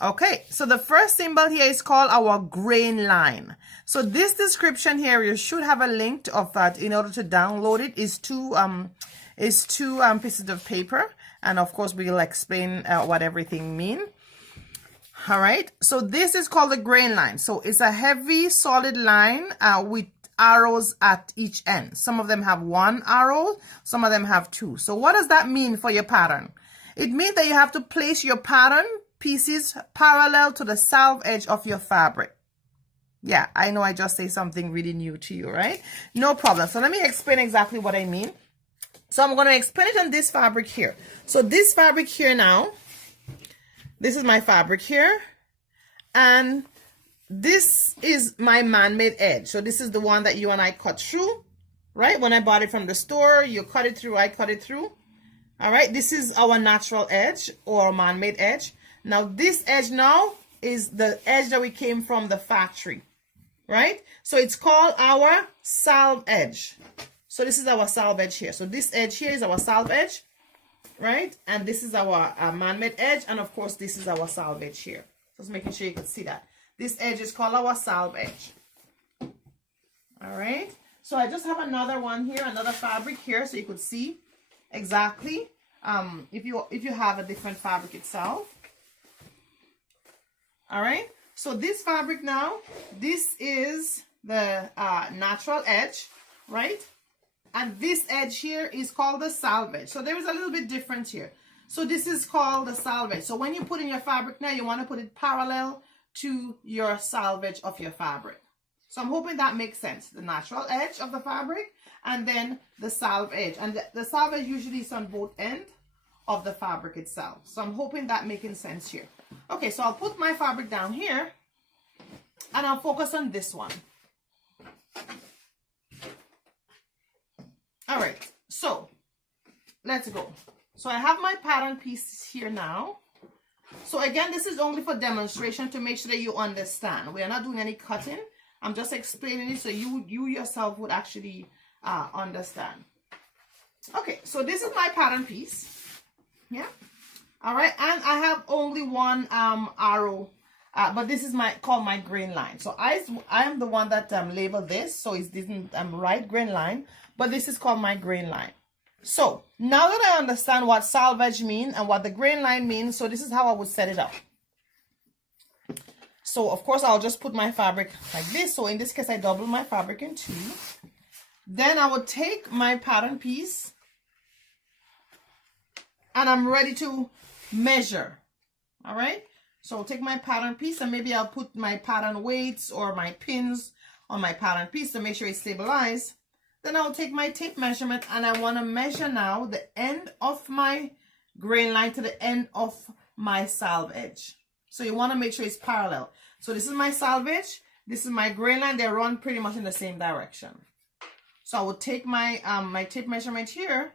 Okay, so the first symbol here is called our grain line. So this description here, you should have a link of that in order to download it. Is two pieces of paper, and of course we'll explain what everything mean. All right, so this is called the grain line. So it's a heavy solid line with arrows at each end. Some of them have one arrow, some of them have two. So what does that mean for your pattern? It means that you have to place your pattern pieces parallel to the salve edge of your fabric. Yeah, I know I just say something really new to you, right? No problem. So let me explain exactly what I mean. So I'm going to explain it on this fabric here. So this fabric here now, this is my fabric here, and this is my man-made edge. So this is the one that you and I cut through, right? When I bought it from the store, you cut it through, I cut it through. All right, this is our natural edge or man-made edge. Now this edge now is the edge that we came from the factory, right? So it's called our salve edge. So this is our salve edge here. So this edge here is our salve edge, right? And this is our man-made edge, and of course this is our salve edge here. Just making sure you can see that. This edge is called our salve edge. All right. So I just have another one here, another fabric here, so you could see exactly if you have a different fabric itself. All right, so this fabric now, this is the natural edge, right? And this edge here is called the salve edge. So there is a little bit difference here. So this is called the salve edge. So when you put in your fabric now, you want to put it parallel to your salve edge of your fabric. So I'm hoping that makes sense. The natural edge of the fabric and then the salve edge. And the salve edge usually is on both ends of the fabric itself. So I'm hoping that making sense here. Okay, so I'll put my fabric down here and I'll focus on this one. All right, so let's go. So I have my pattern piece here now. So again, this is only for demonstration to make sure that you understand. We are not doing any cutting. I'm just explaining it so you yourself would actually understand. Okay, so this is my pattern piece. Yeah. All right, and I have only one arrow, but this is called my grain line. So I am the one that labeled this, so it didn't write grain line, but this is called my grain line. So now that I understand what salve edge means and what the grain line means, so this is how I would set it up. So of course I'll just put my fabric like this. So in this case I double my fabric in two. Then I would take my pattern piece and I'm ready to measure. All right, so I'll take my pattern piece and maybe I'll put my pattern weights or my pins on my pattern piece to make sure it's stabilized. Then I'll take my tape measurement and I want to measure now the end of my grain line to the end of my salve edge. So you want to make sure it's parallel. So this is my salve edge, this is my grain line. They run pretty much in the same direction. So I would take my my tape measurement here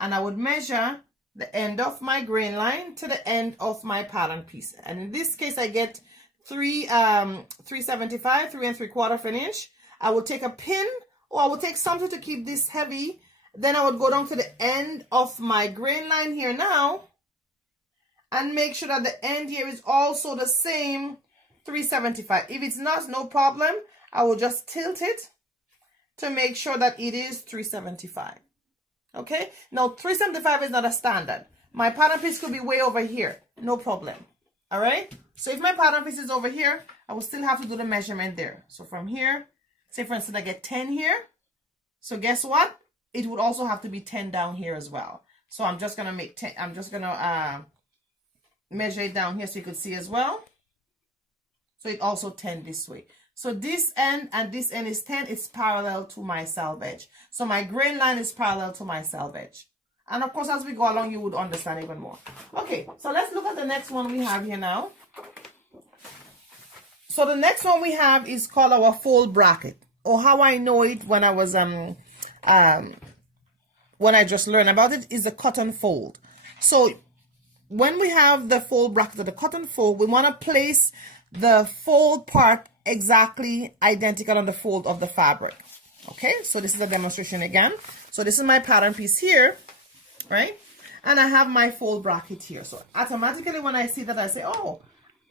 and I would measure the end of my grain line to the end of my pattern piece. And in this case, I get 375, 3 3/4 inch. I will take a pin or I will take something to keep this heavy. Then I would go down to the end of my grain line here now and make sure that the end here is also the same 375. If it's not, no problem. I will just tilt it to make sure that it is 375. Okay, now 375 is not a standard. My pattern piece could be way over here, no problem. All right, so if my pattern piece is over here, I will still have to do the measurement there. So from here, say for instance I get 10 here, so guess what, it would also have to be 10 down here as well. So I'm just gonna make 10, I'm just gonna measure it down here so you could see as well. So it also 10 this way. So this end and this end is 10. It's parallel to my salve edge. So my grain line is parallel to my salve edge. And of course, as we go along, you would understand even more. Okay, so let's look at the next one we have here now. So the next one we have is called our fold bracket, or how I know it when I was when I just learned about it is the cotton fold. So when we have the fold bracket or the cotton fold, we want to place the fold part exactly identical on the fold of the fabric. Okay, so this is a demonstration again. So this is my pattern piece here, right? And I have my fold bracket here. So automatically when I see that, I say, oh,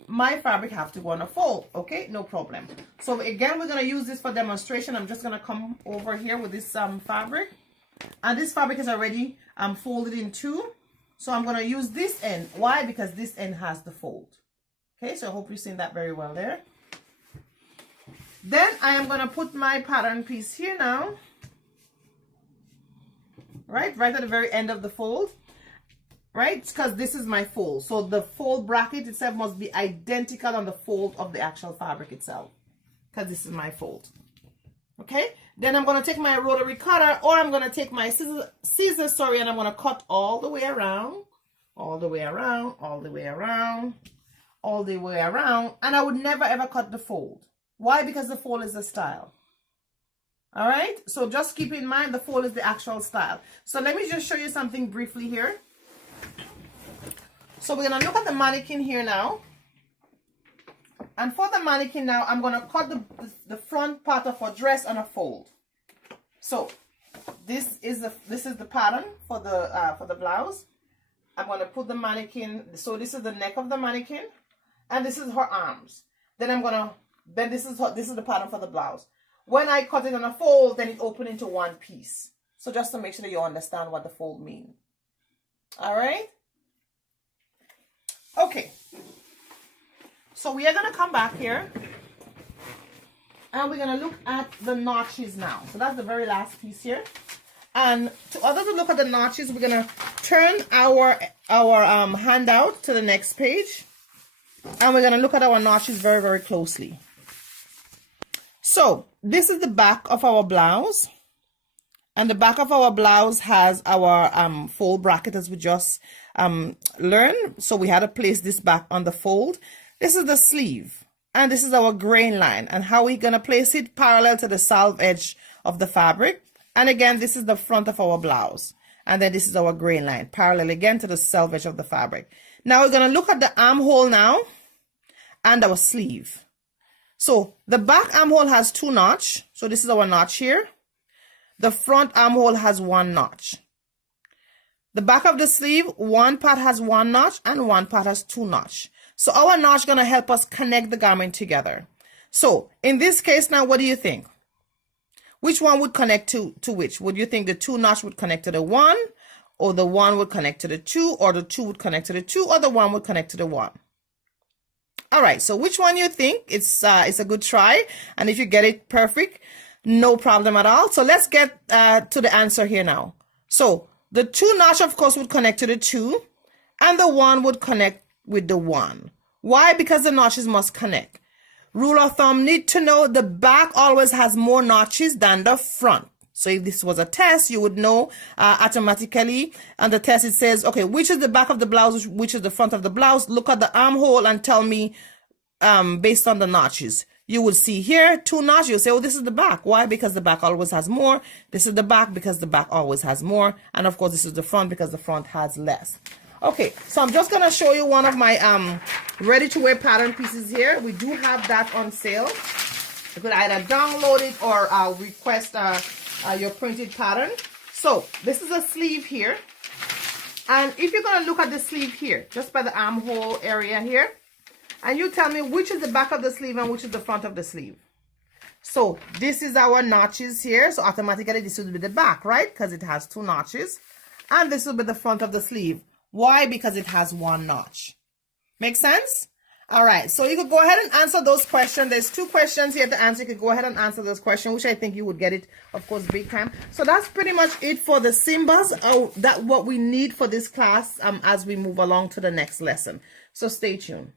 my fabric have to go on a fold. Okay, no problem. So again, we're going to use this for demonstration. I'm just going to come over here with this fabric, and this fabric is already folded in two. So I'm going to use this end. Why? Because this end has the fold. Okay, so I hope you're seeing that very well there. Then I am going to put my pattern piece here now, right at the very end of the fold, right? Because this is my fold. So the fold bracket itself must be identical on the fold of the actual fabric itself, because this is my fold. Okay, then I'm going to take my rotary cutter, or I'm going to take my scissors, and I'm going to cut all the way around, all the way around, all the way around, all the way around, and I would never ever cut the fold. Why? Because the fold is the style. All right, so just keep in mind the fold is the actual style. So let me just show you something briefly here. So we're going to look at the mannequin here now. And for the mannequin now, I'm going to cut the front part of a dress on a fold. So this is the pattern for the blouse. I'm going to put the mannequin. So this is the neck of the mannequin, and this is her arms. Then this is the pattern for the blouse. When I cut it on a fold, then it opens into one piece. So just to make sure that you understand what the fold means. All right. Okay. So we are going to come back here, and we're going to look at the notches now. So that's the very last piece here. And to look at the notches, we're going to turn our handout to the next page, and we're going to look at our notches very, very closely. So this is the back of our blouse, and the back of our blouse has our fold bracket, as we just learned. So we had to place this back on the fold. This is the sleeve, and this is our grain line, and how we're going to place it parallel to the salve edge of the fabric. And again, this is the front of our blouse, and then this is our grain line, parallel again to the salve edge of the fabric. Now we're going to look at the armhole now and our sleeve. So the back armhole has two notches. So this is our notch here. The front armhole has one notch. The back of the sleeve, one part has one notch and one part has two notches. So our notch is going to help us connect the garment together. So in this case now, what do you think? Which one would connect to which? Would you think the two notch would connect to the one, or the one would connect to the two, or the two would connect to the two, or the one would connect to the one? All right, so which one you think? It's a good try, and if you get it perfect, no problem at all. So let's get to the answer here now. So the two notch, of course, would connect to the two, and the one would connect with the one. Why? Because the notches must connect. Rule of thumb, need to know the back always has more notches than the front. So if this was a test, you would know automatically. And the test, it says, okay, which is the back of the blouse, which is the front of the blouse? Look at the armhole and tell me based on the notches. You would see here two notches. You'll say, oh, this is the back. Why? Because the back always has more. This is the back because the back always has more. And of course, this is the front because the front has less. Okay, so I'm just going to show you one of my ready-to-wear pattern pieces here. We do have that on sale. You could either download it or request your printed pattern. So this is a sleeve here. And if you're going to look at the sleeve here, just by the armhole area here, and you tell me which is the back of the sleeve and which is the front of the sleeve. So this is our notches here. So automatically this would be the back, right? Because it has two notches. And this will be the front of the sleeve. Why? Because it has one notch. Make sense? All right. So you could go ahead and answer those questions. There's two questions here to answer. You could go ahead and answer those questions, which I think you would get it, of course, big time. So that's pretty much it for the symbols. That what we need for this class as we move along to the next lesson. So stay tuned.